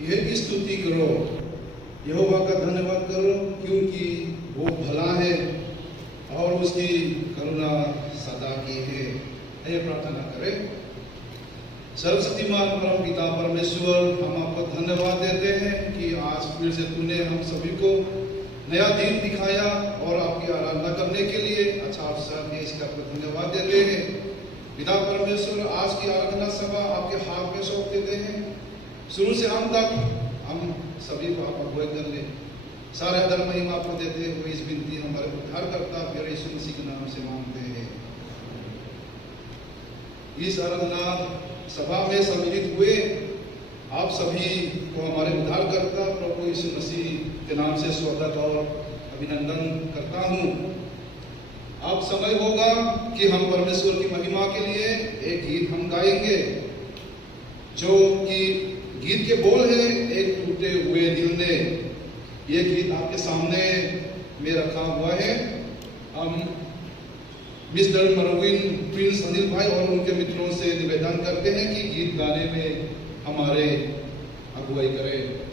यह की स्तुति करो, यहोवा का धन्यवाद करो, क्योंकि वो भला है और उसकी करुणा सदा की है। आइए प्रार्थना करें। सर्वशक्तिमान परम पिता परमेश्वर, हम आपको धन्यवाद देते हैं कि आज फिर से तूने हम सभी को नया दिन दिखाया और आपकी आराधना करने के लिए अच्छा अवसर है, इसका आपको धन्यवाद देते हैं। पिता परमेश्वर, आज की आराधना सभा आपके हाथ में सौंप देते हैं। शुरू से अंत तक हम सभी को आप अगुवाई कर ले। सारा धर्म महिमा आपको देते हुए इस विनती हमारे उद्धारकर्ता प्यारे यीशु मसीह के नाम से मांगते हैं। इस आराधना सभा में सम्मिलित हुए आप सभी को हमारे उद्धारकर्ता प्रभु यीशु मसीह के नाम से स्वागत और अभिनंदन करता हूँ। अब समय होगा कि हम परमेश्वर की महिमा के लिए एक गीत हम गाएंगे, जो कि गीत के बोल है एक टूटे हुए दिल ने। ये गीत आपके सामने में रखा हुआ है। हम मिस्टर मरविन प्रिंस अनिल भाई और उनके मित्रों से निवेदन करते हैं कि गीत गाने में हमारे अगुवाई करें।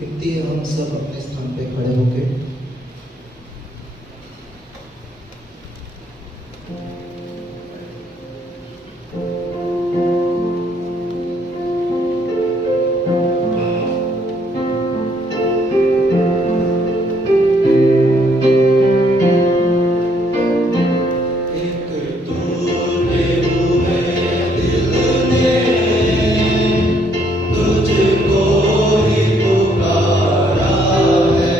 विनती है हम सब अपने स्थान पे खड़े होकर तुझको ही पुकारा है।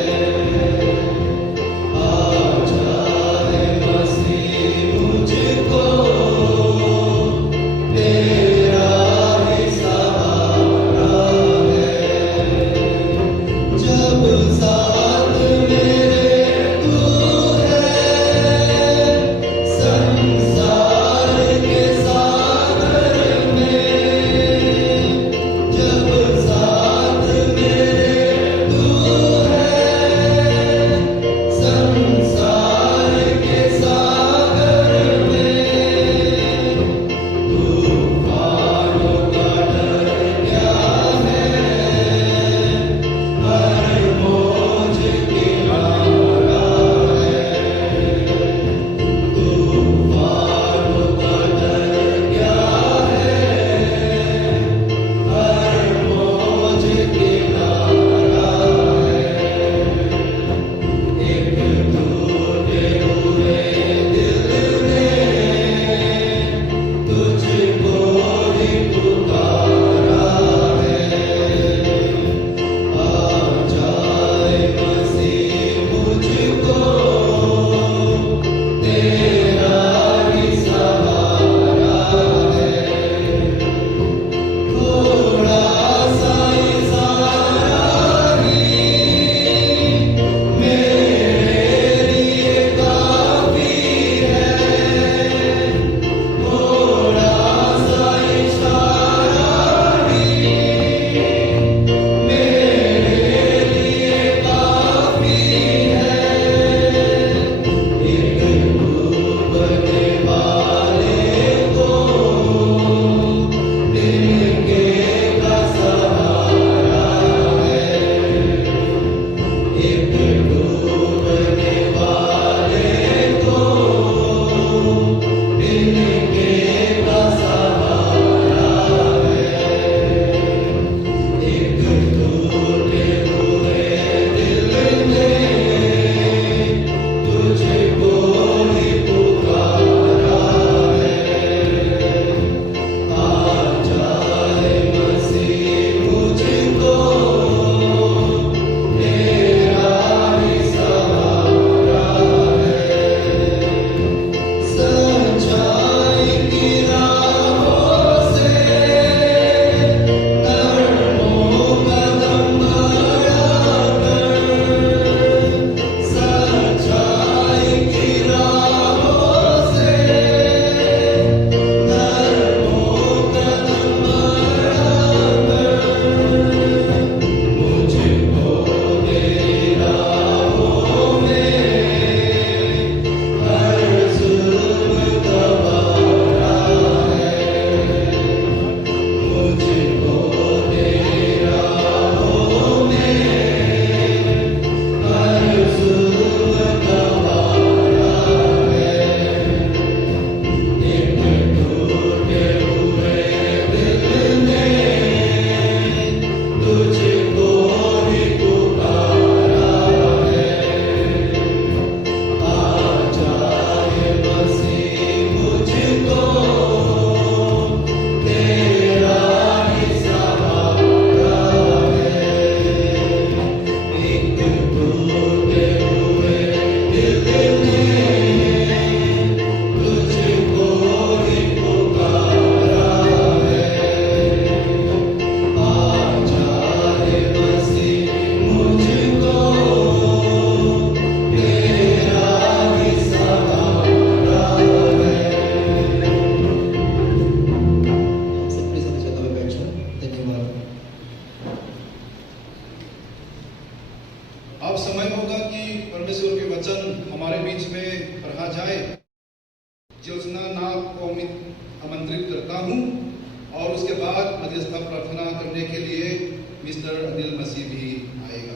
पढ़ा जाए। ज्योत्सना नाथ को आमंत्रित करता हूँ और उसके बाद मध्यस्थता प्रार्थना करने के लिए मिस्टर अनिल मसीह भी आएगा।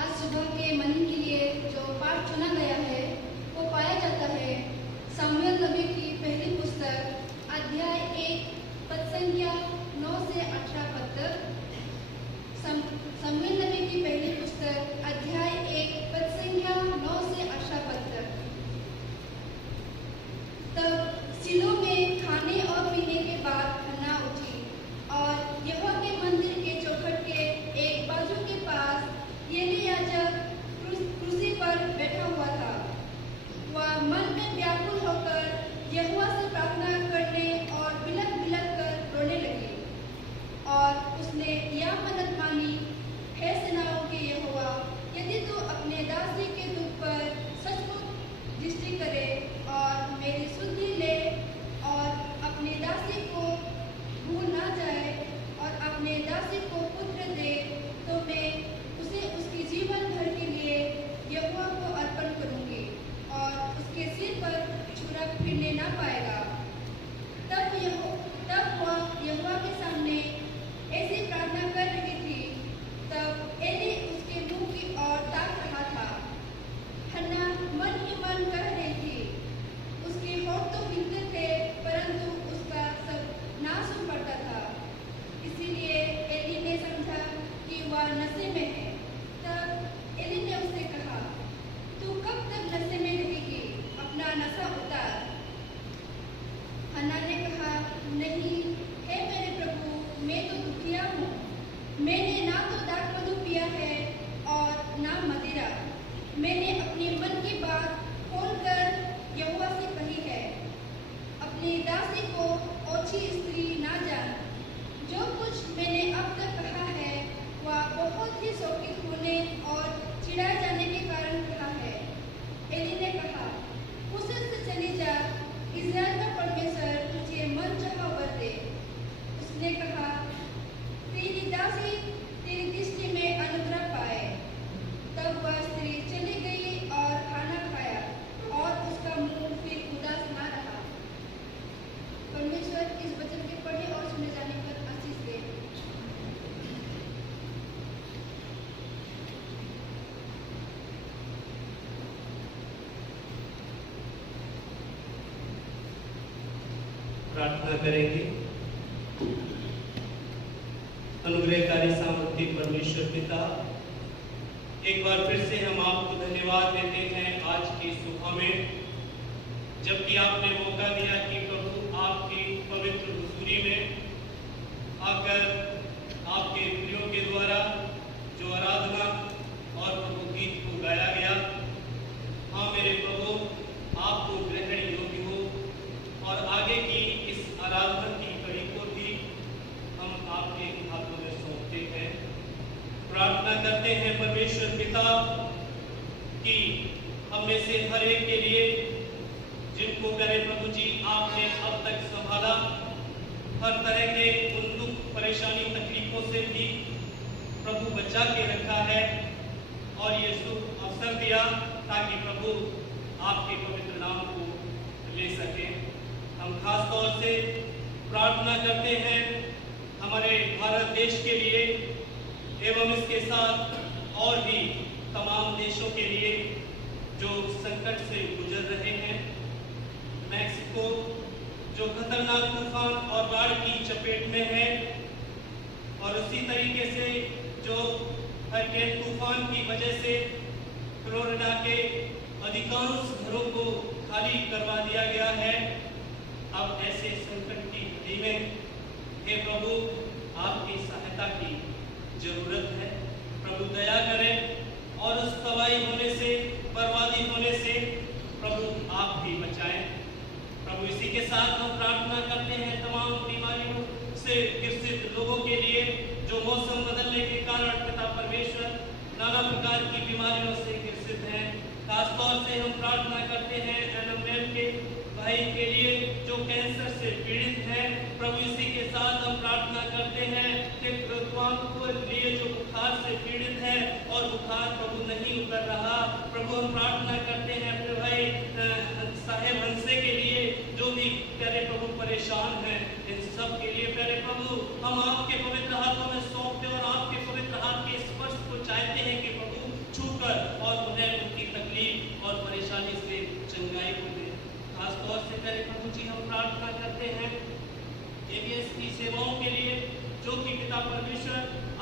आज सुबह के मनी के लिए जो पाठ चुना गया है वो पाया जाता है शमूएल नबी की पहली पुस्तक अध्याय 1 पद संख्या 9 से 18 पद तक। शमूएल नबी की पहली पुस्तक अध्याय 1 पद संख्या 9 से 18 पद तक। तब सिलो में खाने और पीने के बाद हन्ना उठी और यहोवा के मंदिर के चौखट के एक बाजू के पास एली याजक कुर्सी पर बैठा हुआ था। वह मन में व्याकुल होकर यहोवा से प्रार्थना करने और बिलख बिलख कर रोने लगी और उसने यह मन्नत मानी, हे सेनाओं के यहोवा, यदि तू अपने दासी के दुख पर सचमुच दृष्टि करे और मेरी सुधि ले और अपने दासी को भूल ना जाए और अपने दासी को पुत्र दे, तो मैं उसे उसके जीवन भर के लिए यहोवा को अर्पण करूंगी और उसके सिर पर छुरा फिरने ना पाएगा। तब वह यहोवा के सामने ऐसी प्रार्थना कर रही थी। तब एली उसके मुंह की ओर ताक रहा था। हन्ना मन ही मन कह रही थी। उसके होठ तो भीगते थे परंतु उसका सब ना सुन पड़ता था। इसीलिए एली ने समझा कि वह नशे में है। तब एली ने उससे कहा, तू कब तक नशे में रहेगी? अपना नशा उतार। हन्ना ने कहा, नहीं, हे मेरे प्रभु, मैं तो दुखिया हूँ। मैंने ना तो दाख मधु पिया है और ना मदिरा। मैंने अपने मन की बात खोलकर यहोवा से कही है। अपनी दासी को ओछी स्त्री ना जान। जो कुछ मैंने अब तक कहा है वह बहुत ही शौकित होने और चिढ़ाए जाने के कारण कहा है। एली ने कहा, कुशल से चली जा, इस्राएल का परमेश्वर तुझे मन चाहा वर दे। उसने कहा, तेरी दासी तेरी दृष्टि में अनुग्रह पाए। तब वह स्त्री चली गई और खाना खाया और उसका मुंह फिर उदास ना रहा। परमेश्वर इस वचन के पढ़े और सुने जाने पर आशीष दे। प्रार्थना करेंगे। अनुग्रहकारी सामर्थ्य परमेश्वर पिता, एक बार फिर से हम आपको धन्यवाद देते हैं आज की सुबह में, जबकि आपने मौका दिया कि प्रभु आपकी पवित्र हुजूरी में आकर आपके प्रियों के द्वारा जो आराधना और प्रभु गीत को गाया गया, हाँ मेरे प्रभु, आपको ग्रहण योग्य हो और आगे की इस आराधना की कड़ी को भी हम आपके हाथों में सौंपते हैं। प्रार्थना करते हैं परमेश्वर पिता कि हम में से हर एक के लिए, जिनको करे प्रभु जी आपने अब तक संभाला, हर तरह के उन दुख परेशानी तकलीफों से भी प्रभु बचा के रखा है और ये शुभ अवसर दिया ताकि प्रभु आपके पवित्र नाम को ले सके। हम खास तौर से प्रार्थना करते हैं हमारे भारत देश के लिए एवं इसके साथ और भी तमाम देशों के लिए जो संकट से गुजर रहे हैं। मैक्सिको जो खतरनाक तूफान और बाढ़ की चपेट में है और उसी तरीके से जो हरिकेन तूफान की वजह से फ्लोरिडा के अधिकांश घरों को खाली करवा दिया गया है। अब ऐसे संकट की घड़ी में हे प्रभु आपकी सहायता की जरूरत है। प्रभु दया करें और उस तबाही होने से, बर्बादी होने से प्रभु आप भी बचाएं। प्रभु इसी के साथ हम प्रार्थना करते हैं तमाम बीमारियों से ग्रसित लोगों के लिए जो मौसम बदलने के कारण पिता परमेश्वर नाना प्रकार से हम प्रार्थना करते हैं एनएमएल के भाई के लिए जो कैंसर से पीड़ित हैं। प्रभु इसी के साथ हम प्रार्थना करते हैं कि भगवान को लिए जो बुखार से पीड़ित है और बुखार प्रभु नहीं उतर रहा, प्रभु हम प्रार्थना करते हैं अपने भाई साहेब हंसे के लिए जो भी प्यारे प्रभु परेशान हैं, इन सब के लिए प्यारे प्रभु हम आपके पवित्र हाथों में सौंपते और आपके पवित्र हाथ के स्पर्श को चाहते हैं कि प्रभु छूकर और उन्हें उनकी तकलीफ और परेशानी से चंगाई को दे। खास तौर से प्यारे प्रभु जी हम प्रार्थना करते हैं एबीएस की सेवाओं के लिए जो कि पिता परमेश्वर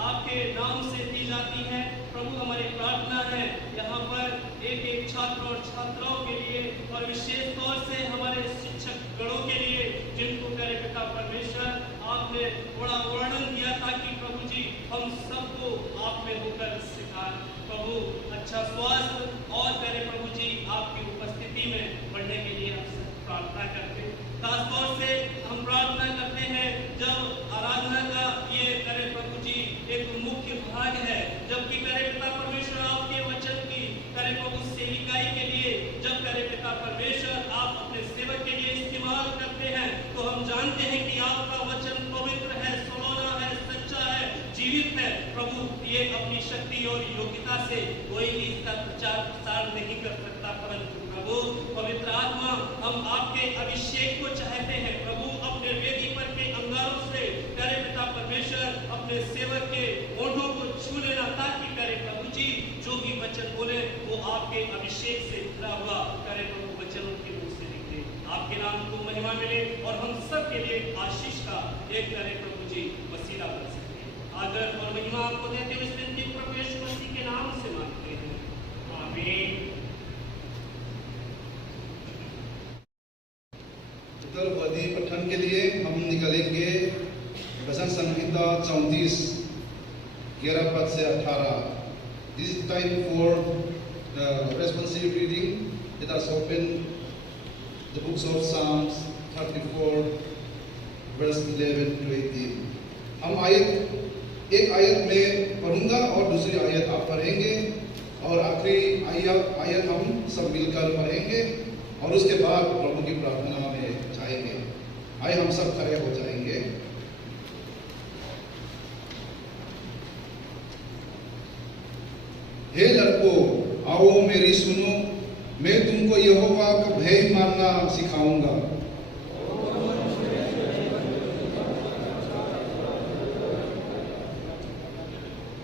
आपके नाम से दी जाती है। प्रभु हमारी प्रार्थना है यहाँ पर एक एक छात्र और छात्राओं के लिए और विशेष तौर से हमारे शिक्षक गणों के लिए जिनको प्यारे पिता परमेश्वर आपने बड़ा वर्णन किया था कि प्रभु जी हम सबको आप में होकर सिखाएं। प्रभु अच्छा स्वास्थ्य और प्यारे प्रभु जी आपकी उपस्थिति में बढ़ने के लिए हम प्रार्थना करते हैं। खास तौर से हम प्रार्थना करते हैं जब आराधना का ये करे प्रभु जी एक मुख्य भाग है, जबकि करे पिता परमेश्वर आपके वचन की करे प्रभु सेविकाई के लिए जब करे पिता परमेश्वर आप अपने सेवक के लिए इस्तेमाल करते हैं तो हम जानते हैं कि आपका वचन पवित्र है, सलोना है, सच्चा है, जीवित है। प्रभु ये अपनी शक्ति और योग्यता से कोई भी इसका प्रचार प्रसार नहीं कर सकता, परंतु प्रभु पवित्र आत्मा हम आपके अभिषेक को चाहते हैं। प्रभु अपने वेदी पर के अंगारों से प्यारे पिता परमेश्वर अपने सेवक के ओंठों को छू लेना ताकि करे प्रभु जी जो भी वचन बोले वो आपके अभिषेक से भरा हुआ करे प्रभु वचन उनके मुंह से निकले, आपके नाम को महिमा मिले और हम सब के लिए आशीष का एक करे प्रभु जी वसीला बन सके। आदर और महिमा आपको देते हुए इस विनती प्रभु यीशु मसीह के नाम से मांगते हैं, आमीन। उत्तरवादी पठन के लिए हम निकलेंगे भजन संहिता 34 11 पद से 18। This is time for the responsive reading. Let us open the books of Psalms 34 verse 11 to 18. हम एक आयत में पढ़ूंगा और दूसरी आयत आप पढ़ेंगे और आखिरी आयत हम सब मिलकर पढ़ेंगे और उसके बाद प्रभु की प्रार्थना में जाएंगे। आइए हम सब खड़े हो जाएंगे। हे लड़कों, आओ मेरी सुनो, मैं तुमको यहोवा का भय मानना सिखाऊंगा।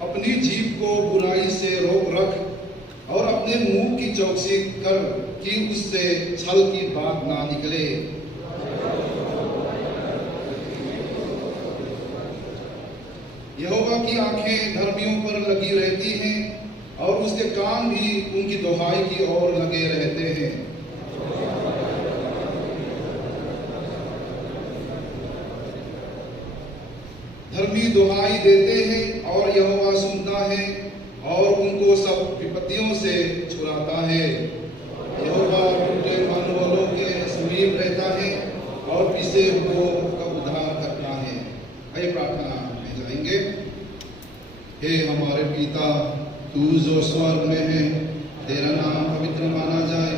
अपनी जीभ को बुराई से रोक रख और अपने मुंह की चौकसी कर कि उससे छल की बात ना निकले। यहोवा की आंखें धर्मियों पर लगी रहती हैं और उसके कान भी उनकी दुहाई की ओर लगे रहते हैं। धर्मी दुहाई देते हैं और यहोवा सुनता है और उनको सब विपत्तियों से छुड़ाता है। यहोवा टूटे मन वालों के समीप रहता है और पिसे हुओं का उद्धार करता है। आइए प्रार्थना में जाएंगे। हे हमारे पिता, तू जो स्वर्ग में है, तेरा नाम पवित्र माना जाए,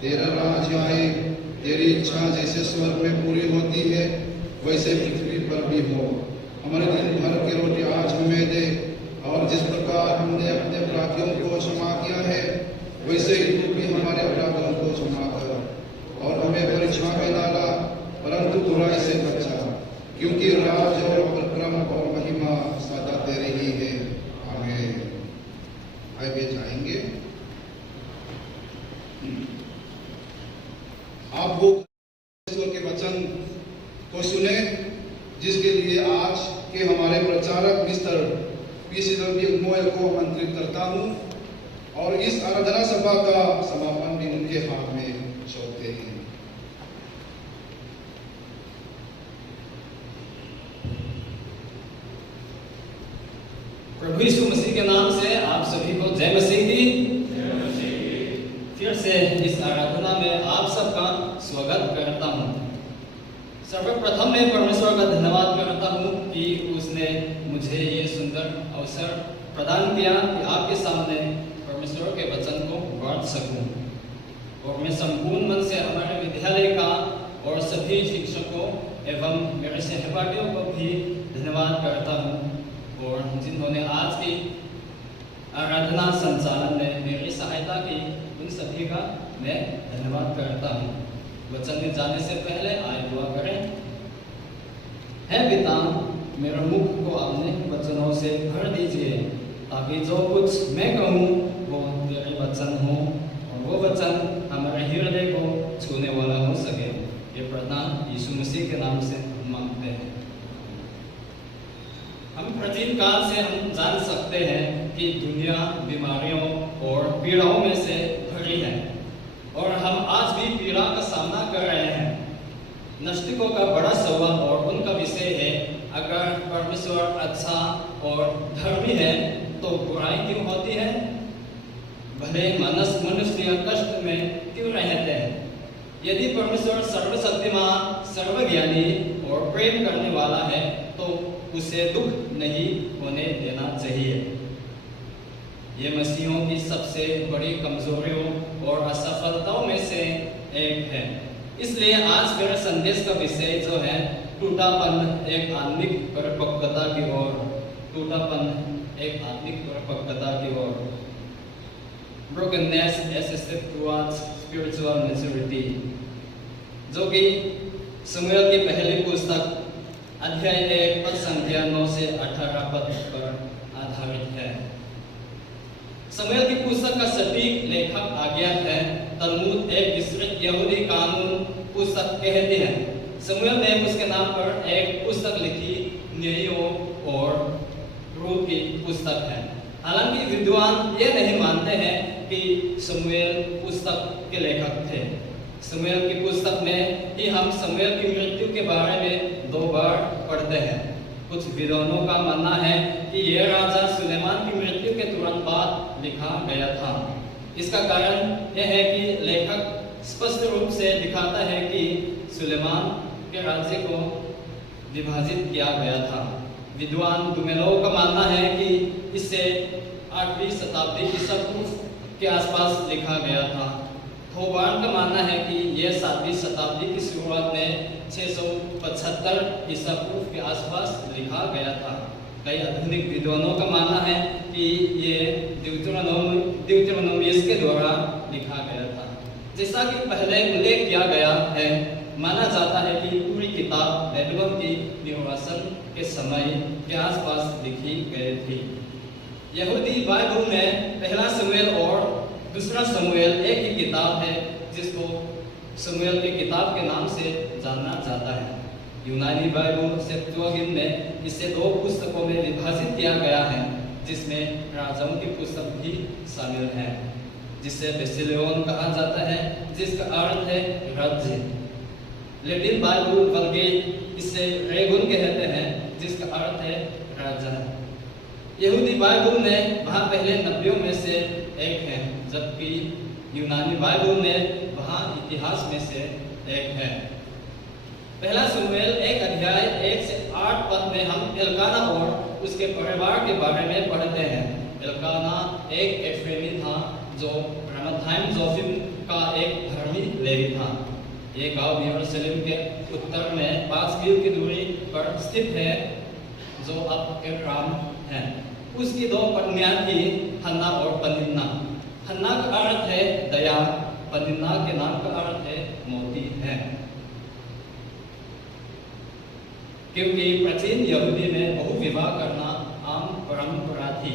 तेरा राज्य आए, तेरी इच्छा जैसे स्वर्ग में पूरी होती है वैसे पृथ्वी पर भी हो। हमारे दिन भर की रोटी आज हमें दे और जिस प्रकार हमने अपने अपराधियों को क्षमा किया है वैसे ही तू भी हमारे अपराधों को क्षमा कर और हमें परीक्षा में न ला परंतु बुराई से बचा, क्योंकि राज और पराक्रम और महिमा सदा तेरी ही है। आमीन। आइए जाएंगे। आप वो ईश्वर के वचन को सुने जिसके लिए आज के हमारे प्रचारक मिस्टर पी.सी. मोयल को आमंत्रित करता हूं और इस आराधना सभा का समापन भी उनके हाथ में सौंपते हैं। प्रभु यीशु मसीह के नाम से आप सभी को जय मसीह की। फिर से इस आराधना में आप सबका स्वागत करता हूँ। सर्वप्रथम मैं परमेश्वर का धन्यवाद करता हूँ कि उसने मुझे ये सुंदर अवसर प्रदान किया कि आपके सामने परमेश्वर के वचन को बांट सकूं। और मैं संपूर्ण मन से हमारे विद्यालय का और सभी शिक्षकों एवं मेरे सहपाठियों को भी धन्यवाद करता हूँ और जिन्होंने आज की आराधना संचालन में मेरी सहायता की, उन सभी का मैं धन्यवाद करता हूँ। वचन में जाने से पहले आए दुआ करें। है पिता, मेरे मुख को अपने वचनों से भर दीजिए, ताकि जो कुछ मैं कहूँ वो तेरे वचन हो और वो वचन हमारे हृदय को छूने वाला हो सके। ये प्रार्थना यीशु मसीह के नाम से मांगते हैं। हम प्राचीन काल से हम जान सकते हैं कि दुनिया बीमारियों और पीड़ाओं में से भरी है और हम आज भी पीड़ा का सामना कर रहे हैं। नास्तिकों का बड़ा सवाल और उनका विषय है, अगर परमेश्वर अच्छा और धर्मी है तो बुराई क्यों होती है? भले मनुष्य कष्ट में क्यों रहते हैं? यदि परमेश्वर सर्वशक्तिमान, सर्वज्ञानी और प्रेम करने वाला है तो उसे दुख नहीं होने देना चाहिए। ये मसीहों की सबसे बड़ी कमजोरियों और असफलताओं में से एक है। इसलिए आज मेरे संदेश का विषय जो है टूटापन एक आत्मिक परिपक्वता की ओर, टूटापन एक आत्मिक परिपक्वता की ओर, brokenness as a step towards spiritual maturity, जो कि शमूएल की पहली पुस्तक अध्याय 1 पद संख्या 9 से 18 पद पर आधारित है। शमूएल की पुस्तक का सटीक लेखक अज्ञात है। तलमूद एक विस्तृत यहूदी कानून पुस्तक कहती है। शमूएल ने उसके नाम पर एक पुस्तक लिखी, न्यायों और रूप की पुस्तक है। हालांकि विद्वान ये नहीं मानते हैं कि शमूएल पुस्तक के लेखक थे। शमूएल की पुस्तक में ही हम शमूएल की मृत्यु के बारे में 2 बार पढ़ते हैं। कुछ विद्वानों का मानना है कि यह राजा सुलेमान की मृत्यु के तुरंत बाद लिखा गया था। इसका कारण यह है कि लेखक स्पष्ट रूप से दिखाता है कि सुलेमान के राज्य को विभाजित किया गया था। विद्वान दुमेलोव का मानना है कि इसे 8वीं शताब्दी ईसा पूर्व के आसपास लिखा गया था। थोबार्न का मानना है कि यह 7वीं शताब्दी की शुरुआत में 675 ईसा पूर्व के आसपास लिखा गया था। कई आधुनिक विद्वानों का मानना है कि ये ड्यूटेरोनोमियस के द्वारा लिखा गया था। जैसा कि पहले उल्लेख किया गया है, माना जाता है कि पूरी किताब बेबीलोन की निर्वासन के समय के आसपास लिखी गई थी। यहूदी बाइबल में पहला शमूएल और दूसरा शमूएल एक ही किताब है, जिसको शमूएल की किताब के नाम से जाना जाता है। यूनानी बाइबल सेप्तुअगिंत में इसे 2 पुस्तकों में विभाजित किया गया है, जिसमें राजाओं की पुस्तक भी शामिल है, जिसे बेसिलियन कहा जाता है, जिसका अर्थ है राज्य। लैटिन बाइबल वल्गेट इसे रेगुन कहते हैं, जिसका अर्थ है राजा। यहूदी बाइबल में वहाँ पहले नबियों में से एक है, जबकि यूनानी बाइबल में वहाँ इतिहास में से एक है। पहला शमूएल 1 अध्याय 1 से 8 पद में हम एल्काना और उसके परिवार के बारे में पढ़ते हैं। एल्काना एक एफ्रेमी था जो रामथाइम जोफिम का एक धर्मी लेवी था। ये गांव यरूशलेम के उत्तर में 5 मील की दूरी पर स्थित है, जो अब एफ्राम है। उसकी 2 पत्नियां थी, हन्ना और पनिन्ना। हन्ना का अर्थ है दया, पनिन्ना के नाम का अर्थ है मोती है। क्योंकि प्राचीन यहूदी में बहुविवाह करना आम परंपरा थी।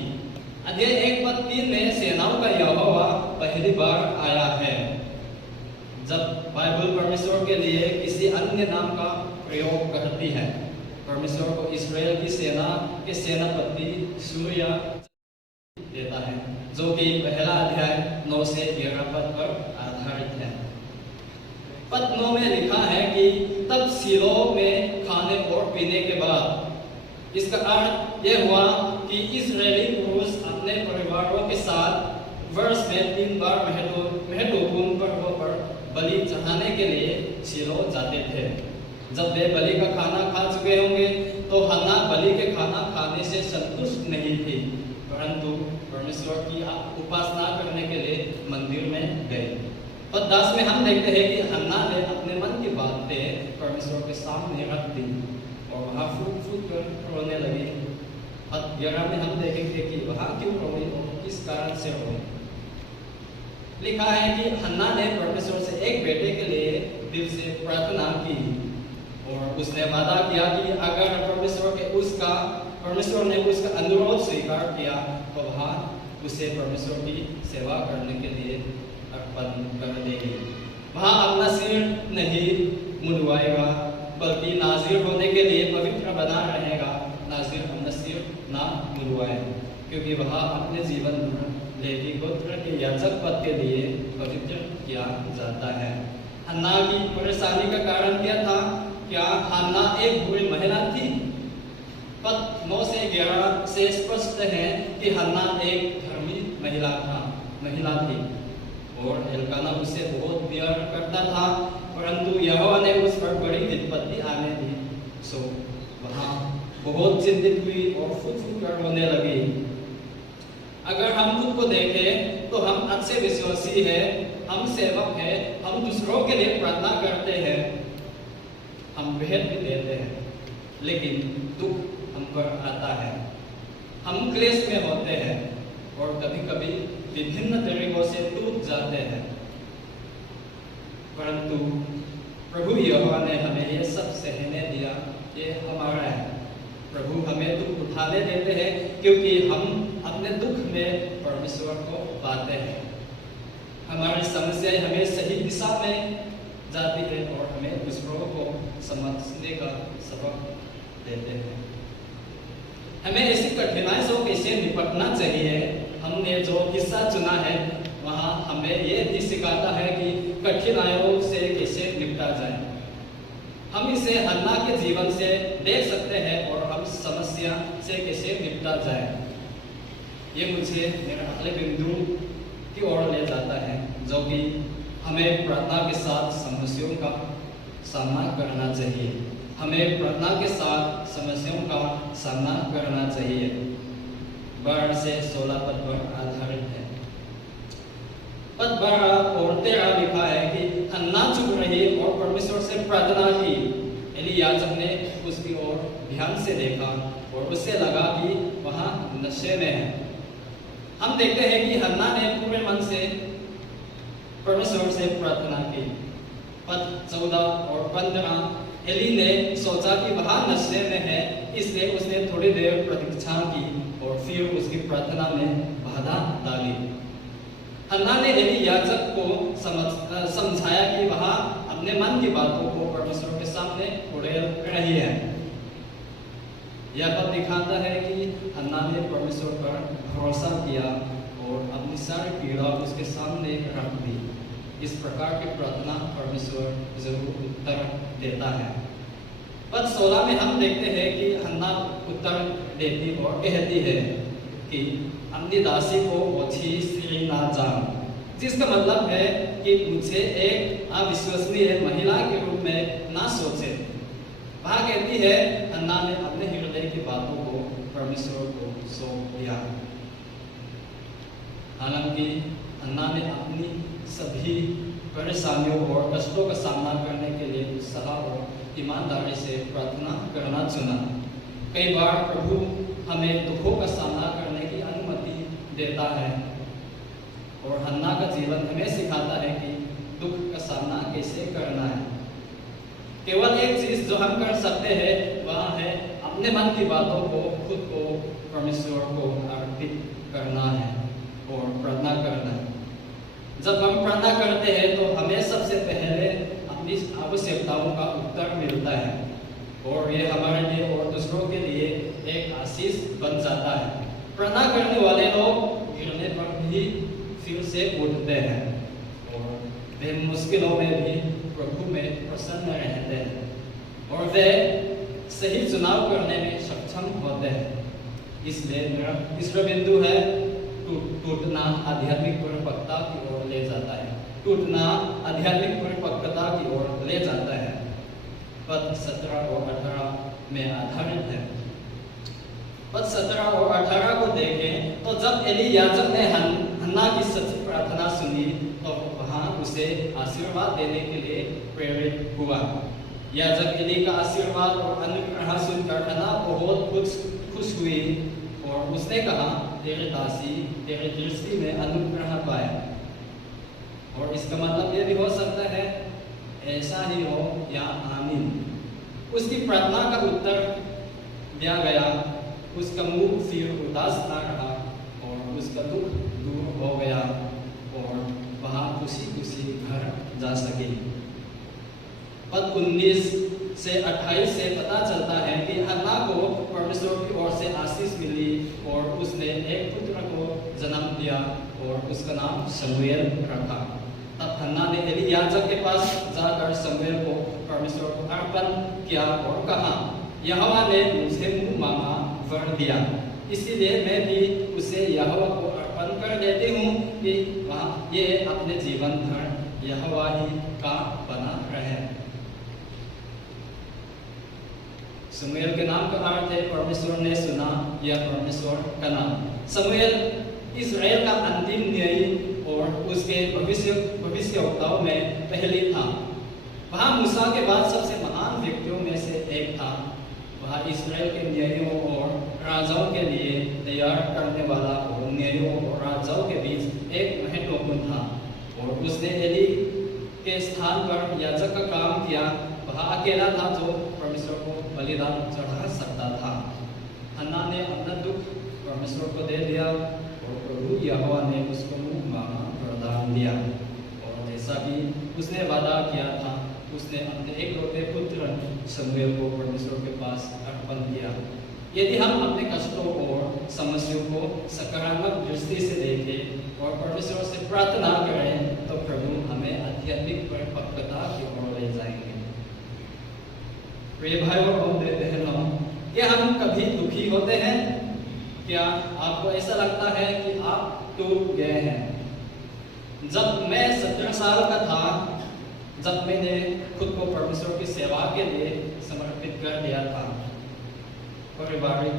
अध्याय 1 पद 3 में सेनाओं का यहोवा पहली बार आया है। जब बाइबल परमेश्वर के लिए किसी अन्य नाम का प्रयोग करती है, परमेश्वर को इस्राएल की सेना के सेनापति सूर्य देता है, जो कि पहला अध्याय 9 से 11 पद पर आधारित है। पद 9 में लिखा है कि तब सीलो में खाने और पीने के बाद, इसका अर्थ यह हुआ कि इस्राएली पुरुष अपने परिवारों के साथ वर्ष में 3 बार महत्वपूर्ण पर्वों पर बलि चढ़ाने के लिए सीलो जाते थे। जब वे बलि का खाना खा चुके होंगे तो हन्ना बलि के खाना खाने से संतुष्ट नहीं थी, परंतु परमेश्वर की उपासना करने के लिए मंदिर में गए। पद 10 में हम देखते हैं कि हन्ना ने अपने मन की बातें परमेश्वर के सामने रख दी और वहाँ फूट फूट कर रोने लगी। पद 11 में हम देखेंगे कि वहाँ क्यों रोई और किस कारण से रोई। लिखा है कि हन्ना ने परमेश्वर से एक बेटे के लिए दिल से प्रार्थना की और उसने वादा किया कि अगर परमेश्वर ने उसका अनुरोध स्वीकार किया तो वहाँ उसे परमेश्वर की सेवा करने के लिए अर्पण कर देगी। वहाँ अपना सिर नहीं मुंडवाएगा बल्कि नाज़ीर होने के लिए पवित्र बना रहेगा। नाज़ीर अपना सिर ना मुंडवाए क्योंकि वहाँ अपने जीवन भर लेवी गोत्र के याजक पद के लिए पवित्र किया जाता है। हन्ना की परेशानी का कारण क्या था? क्या हन्ना एक बुरी महिला थी? पद 9 से 11 से स्पष्ट है कि हन्ना एक धर्मी महिला थी और एल्काना उसे बहुत प्यार करता था, परंतु यहोवा ने उस पर बड़ी विपत्ति आने दी। सो वहाँ बहुत चिंतित हुई और फूट कर रोने लगी। अगर हम खुद को देखें तो हम अच्छे विश्वासी हैं, हम सेवक हैं, हम दूसरों के लिए प्रार्थना करते हैं, हम भेंट भी देते हैं, लेकिन दुख हम पर आता है, हम क्लेश में होते हैं और कभी कभी विभिन्न तरीकों से टूट जाते हैं। परंतु प्रभु यहोवा ने हमें ये सब सहने दिया, ये हमारा है। प्रभु हमें दुख उठाने देते हैं क्योंकि हम अपने दुख में परमेश्वर को पाते हैं। हमारी समस्याएं हमें सही दिशा में जाती है और हमें दूसरों को समझने का सबक देते हैं। हमें ऐसी कठिनाई से कैसे निपटना चाहिए, हमने जो हिस्सा चुना है वहाँ हमें ये भी सिखाता है कि कठिनाइयों से कैसे निपटा जाए। हम इसे हन्ना के जीवन से देख सकते हैं और हम समस्या से कैसे निपटा जाए। ये मुझे मेरे अगले बिंदु की ओर ले जाता है, जो कि हमें प्रार्थना के साथ समस्याओं का सामना करना चाहिए। हमें प्रार्थना के साथ समस्याओं का सामना करना चाहिए। 12 से 16 पद पर आधारित है। पद 12 और 13 लिखा है कि हन्ना चुप रही और परमेश्वर से प्रार्थना की। एली याजक ने उसकी ओर ध्यान से देखा और उससे लगा कि वहाँ नशे में है। हम देखते हैं कि हन्ना ने पूरे मन से परमेश्वर से प्रार्थना की। पद 14 और 15 एली ने सोचा कि वहाँ नशे में है, इसलिए उसने थोड़ी देर प्रतीक्षा की और फिर उसकी प्रार्थना में बाधा डाली। हन्ना ने एली याजक को समझाया कि वहाँ अपने मन की बातों को परमेश्वर के सामने उड़ेल रही है। यह बात दिखाता है कि हन्ना ने परमेश्वर पर भरोसा किया और अपनी सारी पीड़ा उसके सामने रख दी। इस प्रकार की प्रार्थना परमेश्वर जरूर उत्तर देता है। पद 16 में हम देखते हैं कि हन्ना उत्तर देती और कहती है कि अपनी दासी को ओछी स्त्री ना जान, जिसका मतलब है कि मुझे एक अविश्वसनीय महिला के रूप में ना सोचे। वहाँ कहती है हन्ना ने अपने हृदय की बातों को परमेश्वर को सौंप दिया। हालांकि हन्ना ने अपनी सभी परेशानियों और कष्टों का सामना करने के लिए उत्साह और ईमानदारी से प्रार्थना करना चुना। कई बार प्रभु हमें दुखों का सामना करने की अनुमति देता है और हन्ना का जीवन हमें सिखाता है कि दुख का सामना कैसे करना है। केवल एक चीज जो हम कर सकते हैं वह है अपने मन की बातों को खुद को परमेश्वर को अर्पित करना है और प्रार्थना करना है। जब हम प्रार्थना करते हैं तो हमें सबसे पहले अपनी आवश्यकताओं का उत्तर मिलता है और ये हमारे लिए और दूसरों के लिए एक आशीष बन जाता है। प्रार्थना करने वाले लोग गिरने पर भी फिर से उठते हैं और वे मुश्किलों में भी प्रभु में प्रसन्न रहते हैं और वे सही चुनाव करने में सक्षम होते हैं। इसलिए मेरा तीसरा बिंदु है टूटना आध्यात्मिक परिपक्वता की ओर ले जाता है। टूटना आध्यात्मिक परिपक्वता की ओर ले जाता है। पद 17 और 18 में आधारित है। पद 17 और 18 को देखें तो जब एली याजक ने हन्ना की सच्ची प्रार्थना सुनी तो वहां उसे आशीर्वाद देने के लिए प्रेरित हुआ। याजक एली का आशीर्वाद और अनुग्रह सुनकर हन्ना बहुत खुश हुई और उसने कहा, तेरे दासी तेरे दृष्टि में अनुग्रह पाया। और इसका मतलब यह भी हो सकता है ऐसा ही हो या आमीन। उसकी प्रार्थना का उत्तर दिया गया, उसका मुंह फिर उदास ना रहा और उसका दुख दूर हो गया और वहां खुशी खुशी घर जा सके। पद 19 से 28 से पता चलता है कि हन्ना को परमेश्वर की ओर से आशीष मिली और उसने एक पुत्र को जन्म दिया और उसका नाम शमूएल रखा। तब हन्ना ने एली याजक के पास जाकर शमूएल को परमेश्वर को अर्पण किया और कहा, यहोवा ने मुझे मुंह मांगा वर दिया, इसीलिए मैं भी उसे यहोवा को अर्पण कर देती हूँ कि ये अपने जीवन भर यहोवा ही का बना रहे। शमूएल के नाम का अर्थ है परमेश्वर ने सुना या परमेश्वर का नाम। शमूएल इस्राएल का अंतिम न्यायी और उसके भविष्यवक्ताओं में पहले था। वहाँ मूसा के बाद सबसे महान व्यक्तियों में से एक था। वहाँ इस्राएल के न्यायों और राजाओं के लिए तैयार करने वाला और न्यायों और राजाओं के बीच एक महत्वपूर्ण था और उसने एली के स्थान पर याजक का काम किया। वह अकेला था जो परमेश्वर को बलिदान चढ़ा सकता था। हन्ना ने अपना दुख परमेश्वर को दे दिया और प्रभु यहोवा ने उसको मुंह मांगा वरदान दिया और जैसा भी उसने वादा किया था उसने अपने एकलौते पुत्र शमूएल को परमेश्वर के पास अर्पण किया। यदि हम अपने कष्टों और समस्याओं को सकारात्मक दृष्टि से देखें और परमेश्वर से प्रार्थना करें तो प्रभु हमें आध्यात्मिक परिपक्वता की ओर ले जाएंगे। प्रिय भाइयों और बहनों, क्या हम कभी दुखी होते हैं? क्या आपको ऐसा लगता है कि आप टूट गए हैं? जब मैं 17 साल का था, जब मैंने खुद को परमेश्वर की सेवा के लिए समर्पित कर दिया था, पारिवारिक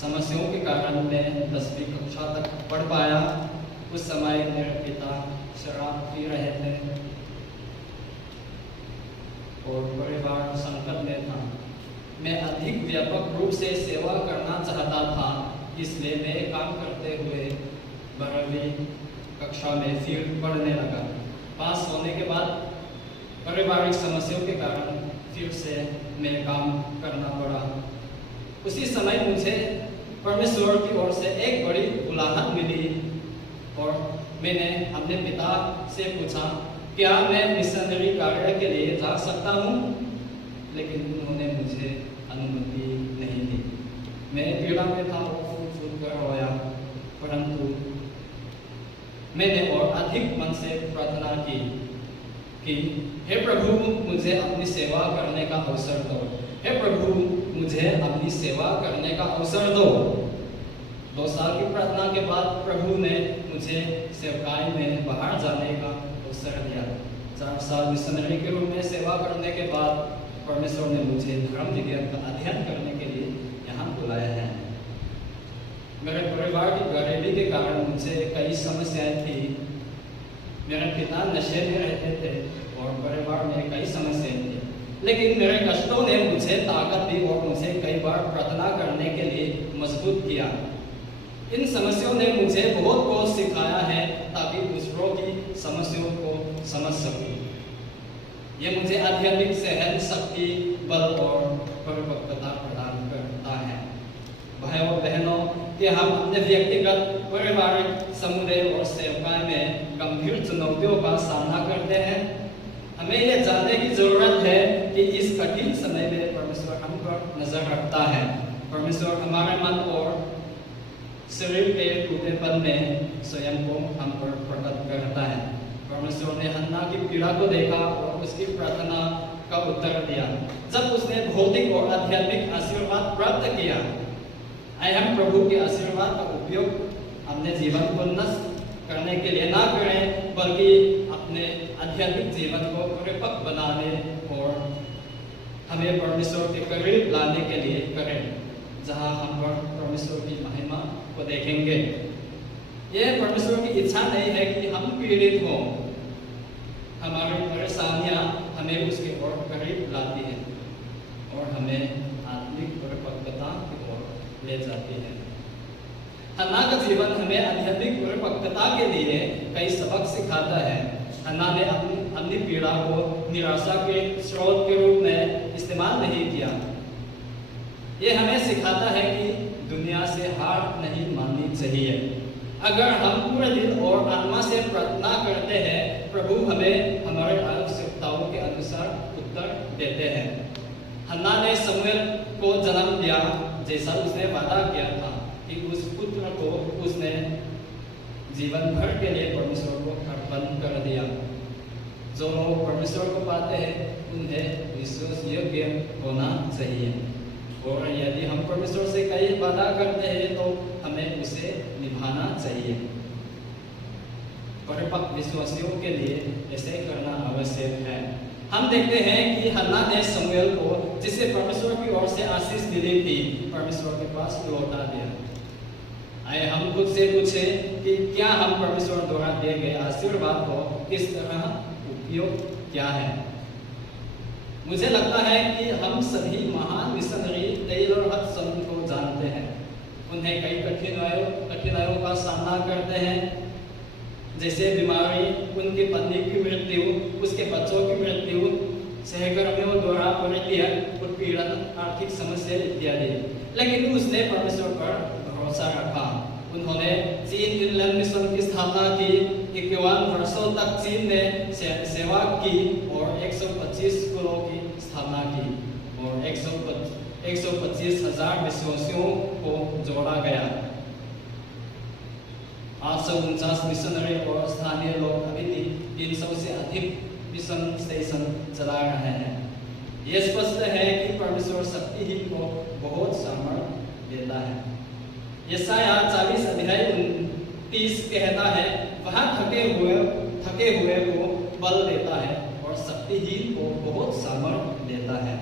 समस्याओं के कारण मैं 10वीं कक्षा तक पढ़ पाया। उस समय मेरे पिता शराब पी रहे थे और परिवार संकट में था। मैं अधिक व्यापक रूप से सेवा करना चाहता था, इसलिए मैं काम करते हुए 12वीं कक्षा में फिर पढ़ने लगा। पास होने के बाद पारिवारिक समस्याओं के कारण फिर से मैं काम करना पड़ा। उसी समय मुझे परमेश्वर की ओर से एक बड़ी बुलाहट मिली और मैंने अपने पिता से पूछा, क्या मैं मिशनरी कार्य के लिए जा सकता हूँ? लेकिन उन्होंने मुझे अनुमति नहीं दी। मैं पीड़ा में था और फूट कर रोया, परंतु मैंने और अधिक मन से प्रार्थना की कि हे प्रभु, मुझे अपनी सेवा करने का अवसर दो। हे प्रभु, मुझे अपनी सेवा करने का अवसर दो। 2 साल की प्रार्थना के बाद प्रभु ने मुझे सेवकाई में बाहर जाने का अवसर दिया। 4 साल मिशनरी के रूप में सेवा करने के बाद परमेश्वर ने मुझे धर्म विज्ञान का अध्ययन करने के लिए यहाँ बुलाया है। मेरे परिवार की गरीबी के कारण मुझे कई समस्याएं थी। मेरे पिता नशे में रहते थे और परिवार में कई समस्याएं थी, लेकिन मेरे कष्टों ने मुझे ताकत दी और मुझे कई बार प्रार्थना करने के लिए मजबूत किया। इन समस्याओं ने मुझे बहुत कुछ सिखाया है ताकि दूसरों की समस्याओं को समझ सकूं। यह मुझे आध्यात्मिक सहन शक्ति, बल और परिपक्वता प्रदान करता है। भाइयों और बहनों, कि हम अपने व्यक्तिगत, पारिवारिक, समुदाय और सेवकाई में गंभीर चुनौतियों का सामना करते हैं। हमें यह जानने की जरूरत है कि इस कठिन समय में परमेश्वर हम पर नजर रखता है। परमेश्वर हमारे मन और शरीर के टूटेपन में स्वयं को हम पर प्रकट करता है। परमेश्वर ने हन्ना की पीड़ा को देखा और उसकी प्रार्थना का उत्तर दिया। जब उसने भौतिक और आध्यात्मिक आशीर्वाद प्राप्त किया, आए हम प्रभु के आशीर्वाद का उपयोग अपने जीवन को नष्ट करने के लिए ना करें, बल्कि अपने आध्यात्मिक जीवन को परिपक्व बनाने और हमें परमेश्वर के करीब लाने के लिए करें, जहां हम परमेश्वर की महिमा को देखेंगे। ये परमेश्वर की इच्छा नहीं है कि हम पीड़ित हों। हमारी परेशानियां हमें उसके ओर करीब लाती हैं और हमें आत्मिक परिपक्वता की ओर ले जाती है। हन्ना का जीवन हमें आध्यात्मिक परिपक्वता के लिए कई सबक सिखाता है। हन्ना ने अपनी पीड़ा को निराशा के स्रोत के रूप में इस्तेमाल नहीं किया। ये हमें सिखाता है कि दुनिया से हार नहीं माननी चाहिए। अगर हम पूरे दिल और आत्मा से प्रार्थना करते हैं, प्रभु हमें हमारे आवश्यकताओं के अनुसार उत्तर देते हैं। हन्ना ने शमूएल को जन्म दिया जैसा उसने वादा किया था कि उस पुत्र को उसने जीवन भर के लिए परमेश्वर को अर्पण कर दिया। जो लोग परमेश्वर को पाते हैं उन्हें विश्वास योग्य होना चाहिए, और यदि हम परमेश्वर से कई वादा करते हैं तो हमें उसे निभाना चाहिए। परिपक्व विश्वासियों के लिए ऐसे करना आवश्यक है। हम देखते हैं कि हन्ना ने शमूएल को, जिसे परमेश्वर की ओर से आशीष मिली थी, परमेश्वर के पास लौटा दिया। आइए हम खुद से पूछें कि क्या हम परमेश्वर द्वारा दिए गए आशीर्वाद को किस तरह उपयोग क्या है। मुझे लगता है कि हम सभी महान मिशनरी टेलर हडसन को जानते हैं। उन्हें कई कठिनाइयों का सामना करते हैं, जैसे बीमारी, उनकी पत्नी की मृत्यु, उसके बच्चों की मृत्यु, सहकर्मियों द्वारा परित्याग, उत्पीड़न, आर्थिक समस्या इत्यादि। लेकिन उसने परमेश्वर पर भरोसा रखा। उन्होंने चीन इंग्लैंड मिशन की स्थापना की। 51 वर्षों तक चीन ने सेवा की और 125 स्कूलों की स्थापना की और 125,000 विश्वासियों को जोड़ा गया। 849 मिशनरी और स्थानीय लोग अभी भी 300 से अधिक मिशन स्टेशन चला रहे हैं। यह स्पष्ट है कि परमेश्वर शक्तिहीन को बहुत सामर्थ्य देता है। यशाया 40 अध्याय 29 कहता है, वह थके हुए को बल देता है और शक्तिहीन को बहुत सामर्थ्य देता है।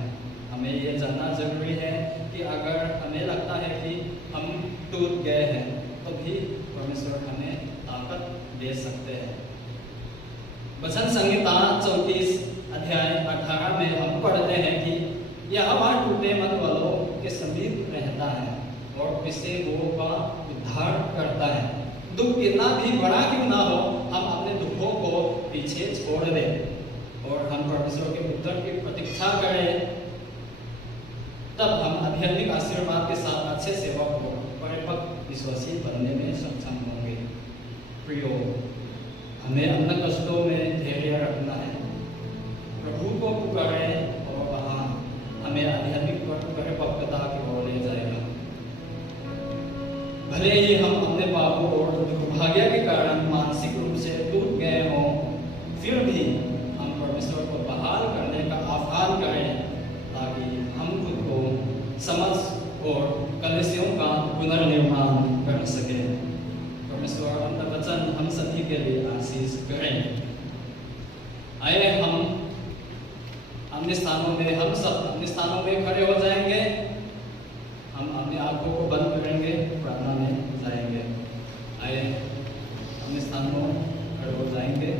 हमें यह जानना जरूरी है कि अगर हमें लगता है कि हम टूट गए हैं तो भी परमेश्वर हमें ताकत दे सकते हैं। वचन संहिता 34 अध्याय 18 में हम पढ़ते हैं कि यहोवा टूटे मन वालों के समीप रहता है और पिसे हुओं का उद्धार करता है। दुख कितना भी बड़ा क्यों ना हो, हम अपने दुखों को पीछे छोड़ दें और हम परमेश्वर के उत्तर की प्रतीक्षा करें। तब हम आध्यात्मिक आशीर्वाद के साथ अच्छे सेवक और परिपक्व विश्वासी बनने में सक्षम होंगे। प्रियो, हमें अन्य कष्टों में धैर्य रखना है। प्रभु को पुकारें और वहाँ हमें आध्यात्मिक परिपक्वता की ओर ले जाएगा। भले ही हम अपने पापों और दुर्भाग्य के कारण मानसिक रूप से टूट गए हों, फिर भी हम परमेश्वर को बहाल करने का आह्वान करें ताकि हम खुद को समझ और कलीसियों का पुनर्निर्माण कर सकें। परमेश्वर अपना वचन हम सभी के लिए आशीष करें। आइए हम सब अपने स्थानों में खड़े हो जाएंगे। हम अपने आंखों को बंद करेंगे, प्रार्थना में जाएंगे। आइए अपने स्थानों खड़े हो जाएंगे।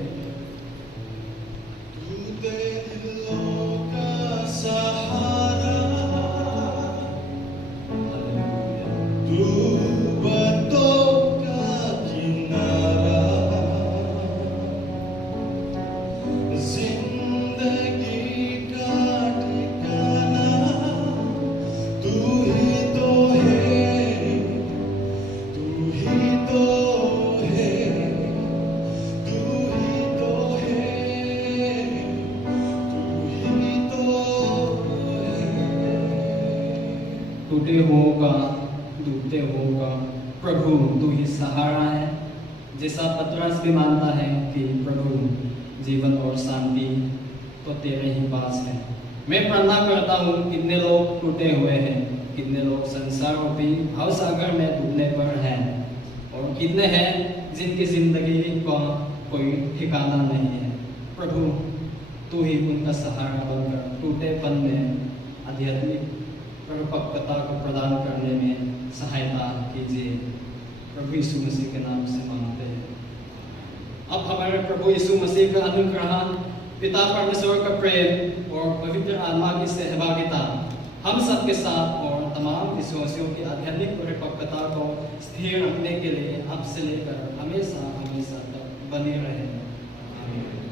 टूटे होगा, डूबते होगा, प्रभु तू ही सहारा है। जैसा पतरस भी मानता है कि प्रभु जीवन और शांति तो तेरे ही पास है। मैं प्रार्थना करता हूँ, कितने लोग टूटे हुए हैं, कितने लोग संसार रूपी भवसागर में डूबने पर हैं, और कितने हैं जिनकी जिंदगी का कोई ठिकाना नहीं है। प्रभु तू ही उनका सहारा बनकर टूटेपन में आध्यात्मिक परिपक्वता को प्रदान करने में सहायता कीजिए। प्रभु यीशु मसीह के नाम से मांगते हैं। अब हमारे प्रभु यीशु मसीह का अनुग्रह, पिता परमेश्वर का प्रेम और पवित्र आत्मा की सहभागिता हम सबके साथ और तमाम विश्वासियों की आध्यात्मिक परिपक्वता को स्थिर रखने के लिए अब से लेकर हमेशा हमेशा तक बने रहे। आमीन।